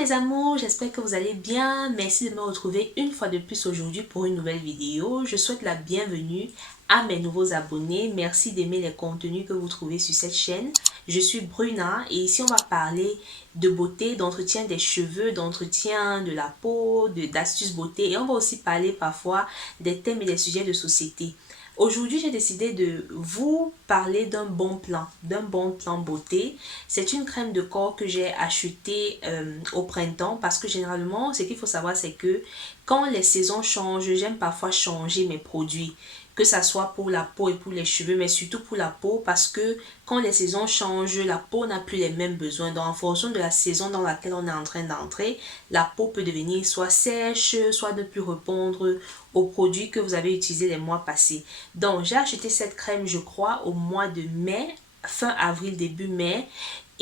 mes amours, j'espère que vous allez bien. Merci de me retrouver une fois de plus aujourd'hui pour une nouvelle vidéo. Je souhaite la bienvenue à mes nouveaux abonnés. Merci d'aimer les contenus que vous trouvez sur cette chaîne. Je suis Bruna et ici on va parler de beauté, d'entretien des cheveux, d'entretien de la peau, d'astuces beauté et on va aussi parler parfois des thèmes et des sujets de société. Aujourd'hui, j'ai décidé de vous parler d'un bon plan beauté. C'est une crème de corps que j'ai achetée au printemps parce que généralement, ce qu'il faut savoir, c'est que quand les saisons changent, j'aime parfois changer mes produits. Que ça soit pour la peau et pour les cheveux, mais surtout pour la peau parce que quand les saisons changent, la peau n'a plus les mêmes besoins. Donc, en fonction de la saison dans laquelle on est en train d'entrer, la peau peut devenir soit sèche, soit ne plus répondre aux produits que vous avez utilisés les mois passés. Donc, j'ai acheté cette crème, je crois, au mois de mai, fin avril, début mai.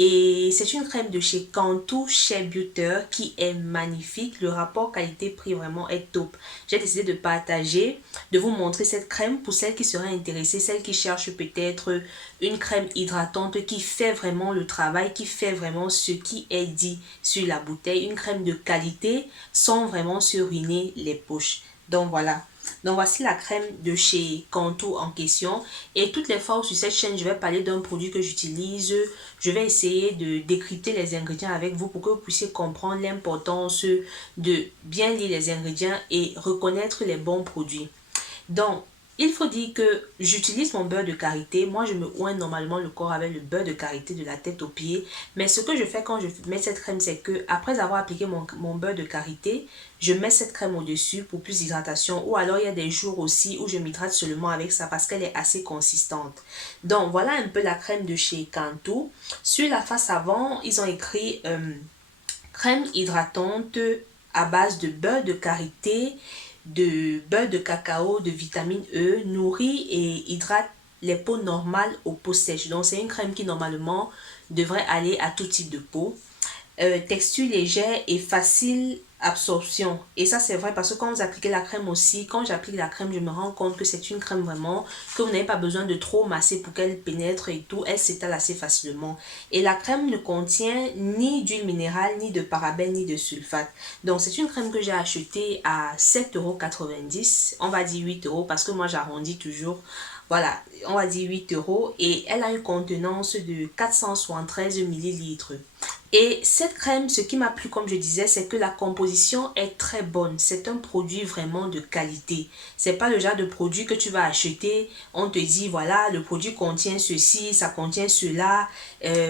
Et c'est une crème de chez Cantu Shea Butter qui est magnifique. Le rapport qualité-prix vraiment est top. J'ai décidé de partager, de vous montrer cette crème pour celles qui seraient intéressées, celles qui cherchent peut-être une crème hydratante qui fait vraiment le travail, qui fait vraiment ce qui est dit sur la bouteille. Une crème de qualité sans vraiment se ruiner les poches. Donc voilà. Donc voici la crème de chez Cantu en question. Et toutes les fois sur cette chaîne, je vais parler d'un produit que j'utilise. Je vais essayer de décrypter les ingrédients avec vous pour que vous puissiez comprendre l'importance de bien lire les ingrédients et reconnaître les bons produits. Donc, il faut dire que j'utilise mon beurre de karité. Moi, je me oins normalement le corps avec le beurre de karité de la tête aux pieds. Mais ce que je fais quand je mets cette crème, c'est que après avoir appliqué mon beurre de karité, je mets cette crème au-dessus pour plus d'hydratation. Ou alors, il y a des jours aussi où je m'hydrate seulement avec ça parce qu'elle est assez consistante. Donc, voilà un peu la crème de chez Cantu. Sur la face avant, ils ont écrit crème hydratante à base de beurre de karité, de beurre de cacao, de vitamine E, nourrit et hydrate les peaux normales aux peaux sèches. Donc, c'est une crème qui normalement devrait aller à tout type de peau. Texture légère et facile absorption. Et ça, c'est vrai parce que quand vous appliquez la crème aussi, quand j'applique la crème, je me rends compte que c'est une crème vraiment que vous n'avez pas besoin de trop masser pour qu'elle pénètre et tout. Elle s'étale assez facilement. Et la crème ne contient ni d'huile minérale, ni de parabènes, ni de sulfate. Donc, c'est une crème que j'ai achetée à 7,90 €. On va dire 8 € parce que moi, j'arrondis toujours. Voilà, on va dire 8 € et elle a une contenance de 473 millilitres. Et cette crème, ce qui m'a plu, comme je disais, c'est que la composition est très bonne. C'est un produit vraiment de qualité. C'est pas le genre de produit que tu vas acheter. On te dit, voilà, le produit contient ceci, ça contient cela,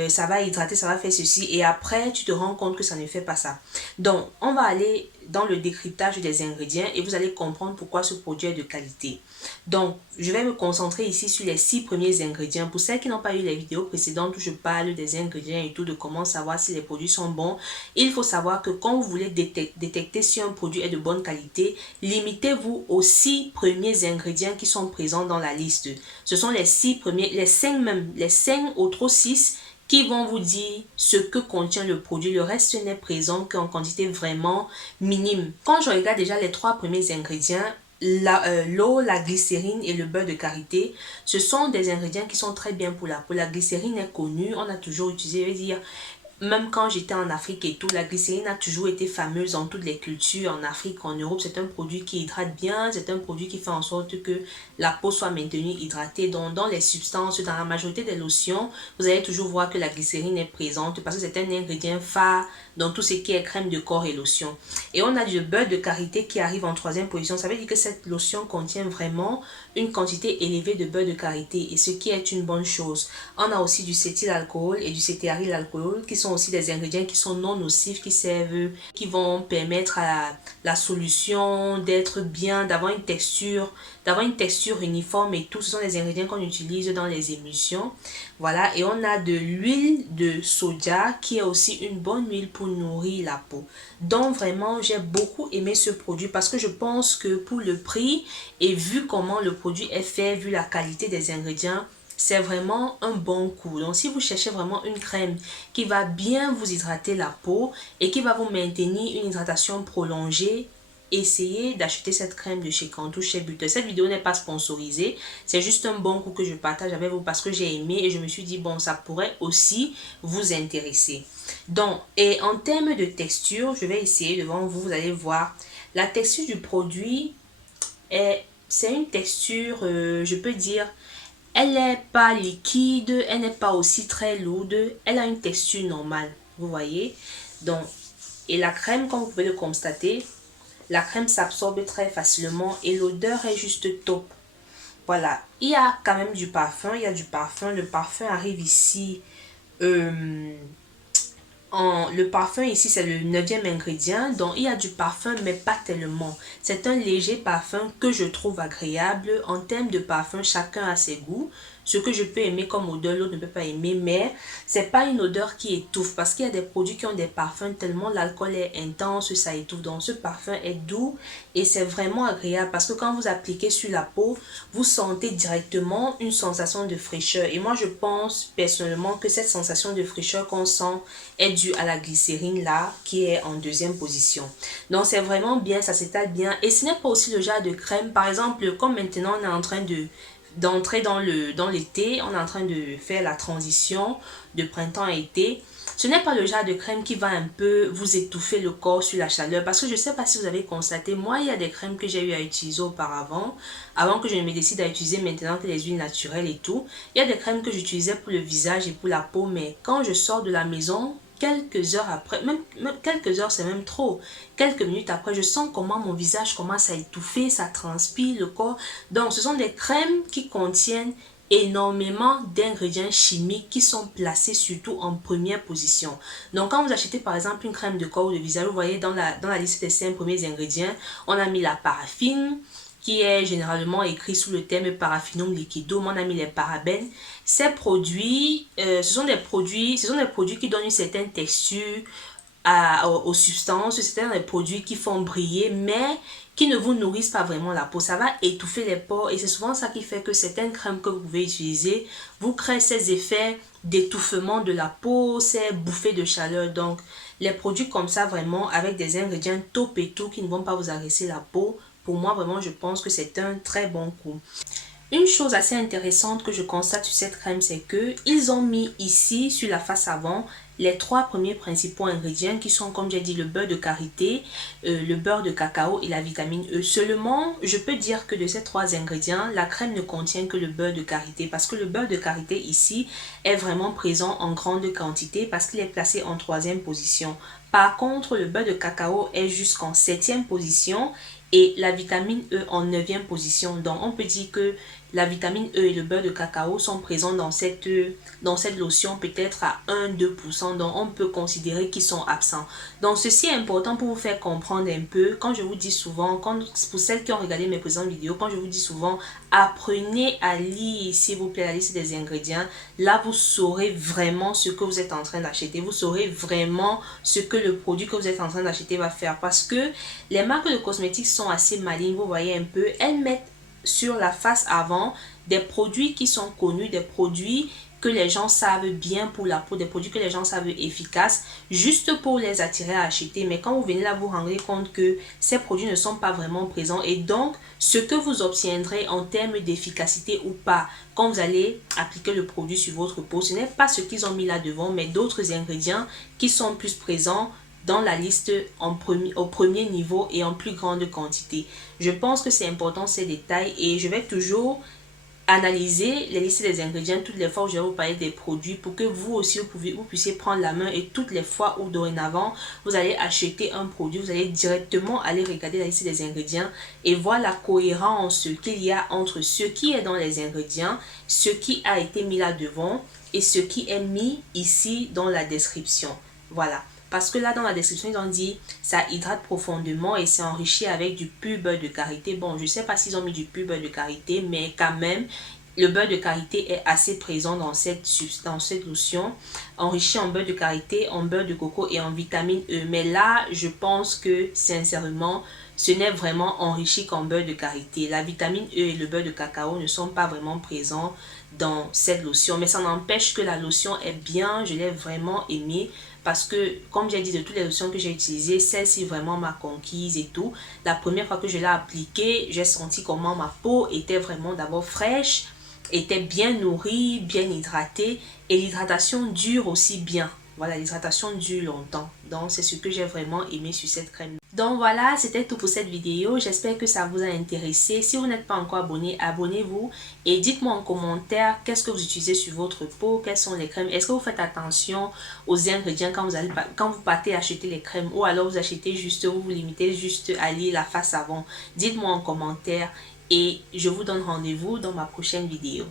ça va hydrater, ça va faire ceci. Et après, tu te rends compte que ça ne fait pas ça. Donc, on va aller dans le décryptage des ingrédients et vous allez comprendre pourquoi ce produit est de qualité. Donc, je vais me concentrer ici sur les 6 premiers ingrédients. Pour celles qui n'ont pas eu les vidéos précédentes où je parle des ingrédients et tout, de comment savoir si les produits sont bons, il faut savoir que quand vous voulez détecter si un produit est de bonne qualité, limitez-vous aux 6 premiers ingrédients qui sont présents dans la liste. Ce sont les 6 premiers, les 5 même, les 5 autres 6 qui vont vous dire ce que contient le produit. Le reste n'est présent qu'en quantité vraiment minime. Quand je regarde déjà les 3 premiers ingrédients, l'eau, la glycérine et le beurre de karité, ce sont des ingrédients qui sont très bien pour la peau. La glycérine est connue, on a toujours utilisé, je veux dire, même quand j'étais en Afrique et tout, la glycérine a toujours été fameuse dans toutes les cultures, en Afrique, en Europe. C'est un produit qui hydrate bien, c'est un produit qui fait en sorte que la peau soit maintenue hydratée. Donc, dans les substances, dans la majorité des lotions, vous allez toujours voir que la glycérine est présente parce que c'est un ingrédient phare dans tout ce qui est crème de corps et lotion. Et on a du beurre de karité qui arrive en 3e position. Ça veut dire que cette lotion contient vraiment une quantité élevée de beurre de karité et ce qui est une bonne chose. On a aussi du cétylalcool et du cétéarylalcool qui sont aussi des ingrédients qui sont non nocifs, qui servent, qui vont permettre à la solution d'être bien, d'avoir une texture uniforme et tout. Ce sont des ingrédients qu'on utilise dans les émulsions. Voilà, et on a de l'huile de soja qui est aussi une bonne huile pour nourrir la peau. Donc vraiment, j'ai beaucoup aimé ce produit parce que je pense que pour le prix et vu comment le produit est fait, vu la qualité des ingrédients, c'est vraiment un bon coup. Donc, si vous cherchez vraiment une crème qui va bien vous hydrater la peau et qui va vous maintenir une hydratation prolongée, essayez d'acheter cette crème de chez Cantu chez Butter. Cette vidéo n'est pas sponsorisée, c'est juste un bon coup que je partage avec vous parce que j'ai aimé et je me suis dit bon, ça pourrait aussi vous intéresser. Donc, et en termes de texture, je vais essayer devant vous, vous allez voir la texture du produit c'est une texture, je peux dire, elle n'est pas liquide, elle n'est pas aussi très lourde, elle a une texture normale, vous voyez. Donc, et la crème, comme vous pouvez le constater, la crème s'absorbe très facilement et l'odeur est juste top. Voilà, il y a quand même du parfum, il y a du parfum, le parfum arrive ici. Le parfum ici c'est le 9e ingrédient, donc il y a du parfum mais pas tellement. C'est un léger parfum que je trouve agréable. En termes de parfum, chacun a ses goûts. Ce que je peux aimer comme odeur, l'autre ne peut pas aimer, mais c'est pas une odeur qui étouffe parce qu'il y a des produits qui ont des parfums tellement l'alcool est intense, ça étouffe. Donc ce parfum est doux et c'est vraiment agréable parce que quand vous appliquez sur la peau, vous sentez directement une sensation de fraîcheur. Et moi je pense personnellement que cette sensation de fraîcheur qu'on sent est due à la glycérine là qui est en 2e position. Donc c'est vraiment bien, ça s'étale bien et ce n'est pas aussi le genre de crème. Par exemple, comme maintenant on est en train d'entrer dans l'été, on est en train de faire la transition de printemps à été. Ce n'est pas le genre de crème qui va un peu vous étouffer le corps sur la chaleur parce que je ne sais pas si vous avez constaté, moi il y a des crèmes que j'ai eu à utiliser auparavant, avant que je ne me décide à utiliser maintenant que les huiles naturelles et tout. Il y a des crèmes que j'utilisais pour le visage et pour la peau, mais quand je sors de la maison, quelques heures après, même quelques heures c'est même trop, quelques minutes après, je sens comment mon visage commence à étouffer, ça transpire le corps. Donc ce sont des crèmes qui contiennent énormément d'ingrédients chimiques qui sont placés surtout en première position. Donc quand vous achetez par exemple une crème de corps ou de visage, vous voyez dans la liste des 5 premiers ingrédients, on a mis la paraffine qui est généralement écrit sous le terme paraffinum liquidum, on a mis les parabènes. Ces produits, ce sont des produits qui donnent une certaine texture aux substances, c'est des produits qui font briller, mais qui ne vous nourrissent pas vraiment la peau. Ça va étouffer les pores et c'est souvent ça qui fait que certaines crèmes que vous pouvez utiliser vous créent ces effets d'étouffement de la peau, ces bouffées de chaleur. Donc, les produits comme ça, vraiment, avec des ingrédients top et tout qui ne vont pas vous agresser la peau, pour moi, vraiment, je pense que c'est un très bon coup. Une chose assez intéressante que je constate sur cette crème, c'est que ils ont mis ici sur la face avant les 3 premiers principaux ingrédients qui sont, comme j'ai dit, le beurre de karité, le beurre de cacao et la vitamine E. Seulement, je peux dire que de ces 3 ingrédients, la crème ne contient que le beurre de karité parce que le beurre de karité ici est vraiment présent en grande quantité parce qu'il est placé en 3e position. Par contre, le beurre de cacao est jusqu'en 7e position et la vitamine E en 9e position. Donc, on peut dire que la vitamine E et le beurre de cacao sont présents dans cette lotion peut-être à 1-2%. Donc, on peut considérer qu'ils sont absents. Donc, ceci est important pour vous faire comprendre un peu. Quand je vous dis souvent, pour celles qui ont regardé mes présentes vidéos, quand je vous dis souvent, apprenez à lire, s'il vous plaît, la liste des ingrédients. Là, vous saurez vraiment ce que vous êtes en train d'acheter. Vous saurez vraiment ce que le produit que vous êtes en train d'acheter va faire. Parce que les marques de cosmétiques sont assez malignes, vous voyez un peu. Elles mettent sur la face avant des produits qui sont connus, des produits que les gens savent bien pour la peau, des produits que les gens savent efficaces, juste pour les attirer à acheter. Mais quand vous venez là, vous vous rendez compte que ces produits ne sont pas vraiment présents. Et donc, ce que vous obtiendrez en termes d'efficacité ou pas, quand vous allez appliquer le produit sur votre peau, ce n'est pas ce qu'ils ont mis là devant, mais d'autres ingrédients qui sont plus présents dans la liste au premier niveau et en plus grande quantité. Je pense que c'est important ces détails et je vais toujours analyser les listes des ingrédients toutes les fois où je vais vous parler des produits pour que vous aussi vous puissiez prendre la main et toutes les fois où dorénavant vous allez acheter un produit, vous allez directement aller regarder la liste des ingrédients et voir la cohérence qu'il y a entre ce qui est dans les ingrédients, ce qui a été mis là devant et ce qui est mis ici dans la description. Voilà. Parce que là, dans la description, ils ont dit ça hydrate profondément et c'est enrichi avec du pur beurre de karité. Bon, je ne sais pas s'ils ont mis du pur beurre de karité, mais quand même, le beurre de karité est assez présent dans cette lotion. Enrichi en beurre de karité, en beurre de coco et en vitamine E. Mais là, je pense que, sincèrement, ce n'est vraiment enrichi qu'en beurre de karité. La vitamine E et le beurre de cacao ne sont pas vraiment présents dans cette lotion. Mais ça n'empêche que la lotion est bien, je l'ai vraiment aimée. parce que, comme j'ai dit, de toutes les lotions que j'ai utilisées, celle-ci vraiment m'a conquise et tout. La première fois que je l'ai appliquée, j'ai senti comment ma peau était vraiment d'abord fraîche, était bien nourrie, bien hydratée, et l'hydratation dure aussi bien. Voilà, l'hydratation dure longtemps. Donc, c'est ce que j'ai vraiment aimé sur cette crème. Donc voilà, c'était tout pour cette vidéo. J'espère que ça vous a intéressé. Si vous n'êtes pas encore abonné, abonnez-vous. Et dites-moi en commentaire qu'est-ce que vous utilisez sur votre peau, quelles sont les crèmes. Est-ce que vous faites attention aux ingrédients quand vous partez acheter les crèmes, ou alors vous achetez juste, vous vous limitez juste à lire la face avant. Dites-moi en commentaire et je vous donne rendez-vous dans ma prochaine vidéo.